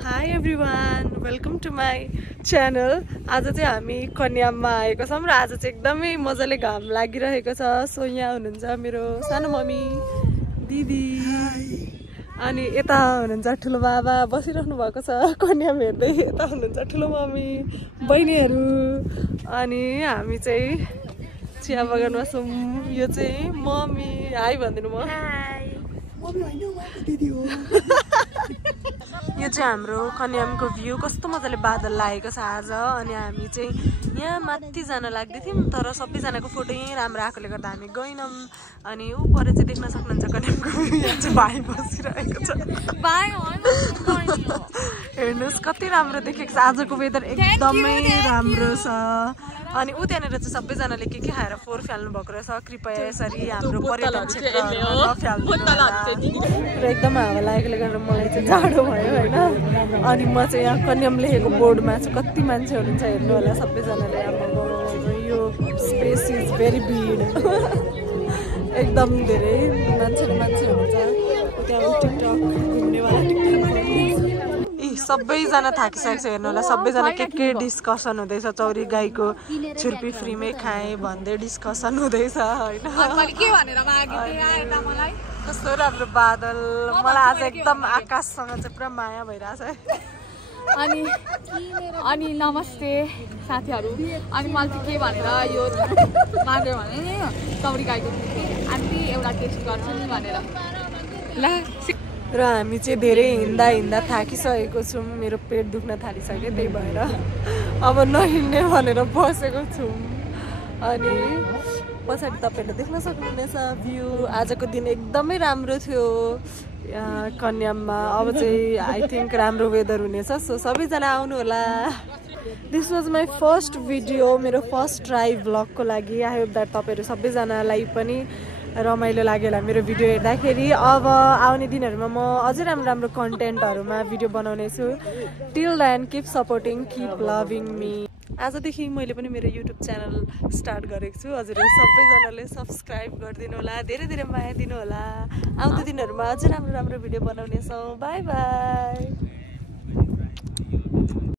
Hi everyone, welcome to my channel. आज चाहिँ हामी कन्याममा आएको छौं र आज चाहिँ एकदमै मजाले घाम लागिरहेको छ। सो यहाँ हुनुहुन्छ मेरो सानो मम्मी, दिदी अनि यता हुनुहुन्छ ठुलो बाबा बसिराख्नु भएको छ कन्याम हेर्दै। यता हुनुहुन्छ ठुलो मम्मी, बहिनीहरु अनि हामी चाहिँ चिया बगानमा छौं। यो चाहिँ मम्मी, हाई भन्दिनु म। हाई मम्मी हैन म दिदी हो। यो चाहिँ हाम्रो कन्यामको भ्यू कस्तो मजाले बादल लागेको छ आज। अनि हामी चाहिँ यहाँ माथि जान लाग्दै थियौं तर सबैजनाको फोटो यही राम्रो आएकोले गर्दा हामी गएनौं। अनि उ पर चाहिँ देख्न सक्नुहुन्छ कन्यामको भ्यू। यहाँ चाहिँ भाइ बसिरहेको छ। भाइ हेर्नुस् कति राम्रो देखेको छ। आजको वेदर एकदमै राम्रो छ। अनि उ त्यहाँनेर चाहिँ सबैजनाले के खाएर फोहोर फाल्नु भएको रहेछ। कृपया यसरी हाम्रो पर्यटन क्षेत्रमा नफ्याल्नु। र एकदम हावा लागेकोले गर्दा मलाई चाहिँ जाडो भयो हैन। अनि म चाहिँ यहाँ कन्याम लेखेको बोर्डमा चाहिँ कति मान्छे हुनुहुन्छ हेर्नु होला सबैजनाले। यो स्पेस इज भेरी बिग। एकदम धेरै मान्छे हुनुहुन्छ। त्यहाँ टिकटक घुम्नेवाला सबैजना थाकिसकेको छ हेर्नु होला। सबैजना के डिस्कसन हुँदैछ। चौरी गाईको छुर्पी फ्रीमै खाए भन्दै डिस्कसन हुँदैछ हैन। कस्तो राम्रो बादल। मलाई आज एकदम आकाशसँग चाहिँ पुरा माया भइरहेछ है। अनि नमस्ते साथीहरु। अनि मैले चाहिँ के भनेर यो माग्यो भने चौरी गाईको आन्टी एउटा टेस्ट गर्छु नि भनेर। ला र हामी चाहिँ धेरै हिँड्दा थाकिसकेको छौं। मेरो पेट दुख्न थालिसक्यो त्यही भएर अब नहिँड्ने भनेर बसेको छौं। अनि पछाडि तपाईहरुले देख्न सक्नुहुनेछ भ्यू। आजको दिन एकदमै राम्रो थियो कन्याममा। अब चाहिँ आई थिंक राम्रो वेदर हुनेछ। सो सबैजना आउनु होला। This was my first video, मेरो फर्स्ट ट्राई भ्लगको लागि। आई होप दैट तपाईहरु सबैजनालाई पनि रमाइलो लाग्यो होला मेरो भिडियो हेर्दाखेरि। अब आउने दिनहरुमा म अझै राम्रो कन्टेन्टहरुमा भिडियो बनाउने छु। Till then keep supporting, keep loving me. आजदेखि मैले पनि मेरो युट्युब च्यानल स्टार्ट गरेको छु। हजुरहरु सबैजनाले सब्स्क्राइब गरिदिनु होला, धेरै माया दिनु होला। आउँदो दिनहरुमा अझै राम्रो भिडियो बनाउने छौं। Bye bye.